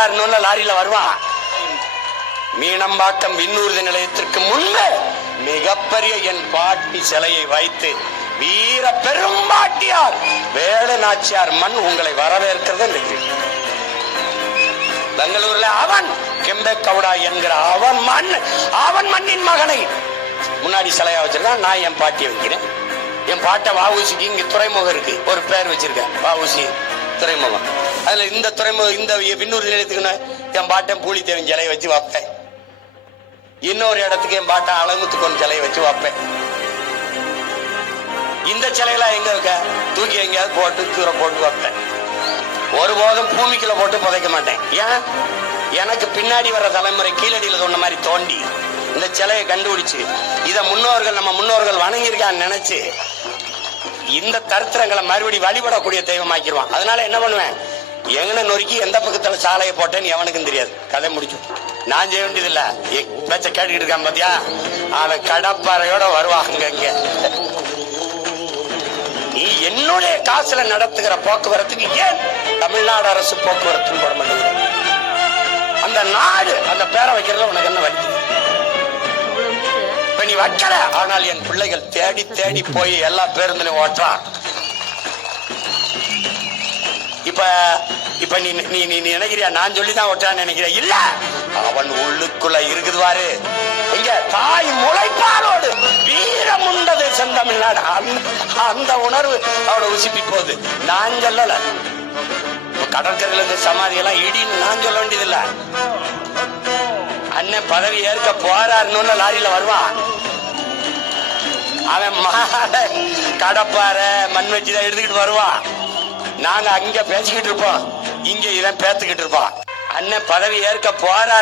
போறாருன்னு லாரியில வருவான். மீனம்பாக்கம் விண்ணூர்தி நிலையத்திற்கு முன்பு மிகப்பெரிய என் பாட்டி சிலையை வைத்து வீர பெரும்பாட்டியார் வேலு நாச்சியார் மண் உங்களை வரவேற்கிறது. பெங்களூர்ல அவன் கெம்பே கவுடா என்கிற அவன் மண்ணின் மகனை முன்னாடி சிலையா வச்சிருக்கான். நான் என் பாட்டியை வைக்கிறேன். என் பாட்டை வஉசிக்கு இங்க துறைமுகம் இருக்கு, ஒரு பேர் வச்சிருக்கேன், வஉசி துறைமுகம். அதுல இந்த துறைமுகம் இந்த விண்ணூர் நிலையத்துக்கு என் பாட்டன் பூலித்தேவன் சிலையை வச்சு வைப்பேன். இன்னொரு இடத்துக்கு என் பாட்டன் அழகுத்துக்கொண்டு சிலையை வச்சு வைப்பேன். இந்த சிலையெல்லாம் எங்க இருக்க தூக்கி எங்கேயாவது போட்டு தூர போட்டு வைப்பேன். ஒருபோதும் பூமிக்குள்ள போட்டு புதைக்க மாட்டேன். ஏன்? எனக்கு பின்னாடி வர தலைமுறை கீழடியில சொன்ன மாதிரி தோண்டி இந்த சிலையை கண்டுபிடிச்சு இத நம்ம முன்னோர்கள் வணங்கியிருக்கான்னு நினைச்சு இந்த தரித்திரங்களை மறுபடி வழிபடக்கூடிய தெய்வமாக்கிடுவான். அதனால என்ன பண்ணுவேன், எங்கன நொறுக்கி எந்த பக்கத்துல சாலையை போட்டேன்னு எவனுக்கும் தெரியாது. கதை முடிச்சு நான் செய்ய வேண்டியது இல்ல. பேச்ச கேட்டுக்கிட்டு இருக்கான் பாத்தியா, அவன் கடப்பாறையோட வருவாங்க. இங்க நீ என்னுடைய காசுல நடத்துகிற போக்குவரத்துக்கு ஏன் தமிழ்நாடு அரசு போக்குவரத்து போட மாட்டேங்குது? அந்த நாடு அந்த பேரை வைக்கிறதுல உனக்கு என்ன வலிக்குது? இப்ப நீ வைக்கல, ஆனால் என் பிள்ளைகள் தேடி தேடி போய் எல்லா பேருந்துலையும் ஓட்டுறான். இப்ப நீ நீ நீ நினைக்கிறியா நான் சொல்லிதான் ஓட்டான்னு நினைக்கிறியா? இல்ல, அவன் உள்ளுக்குள்ள இருக்குது பாரு. இங்க தாய் முளைப்பாரோடு வீரம் உண்டது செந்தமிழ்நாடு. அந்த உணர்வு அவனை உசுப்பி போகுது. நான் சொல்லல. கடற்கரையில இருந்த சமாதி எல்லாம் இடின்னு நான் சொல்ல வேண்டியதில்ல. அண்ணன் பதவி ஏற்க போறாருன்னு லாரியில வருவான். அவன் கடப்பாறை மண் வச்சுதான் எடுத்துக்கிட்டு வருவான். நாங்க அங்க பேசிக்கிட்டு இருப்போம், இங்க இதான் பேத்துக்கிட்டு இருப்பான். அண்ணன் பதவி ஏற்க போறாரு.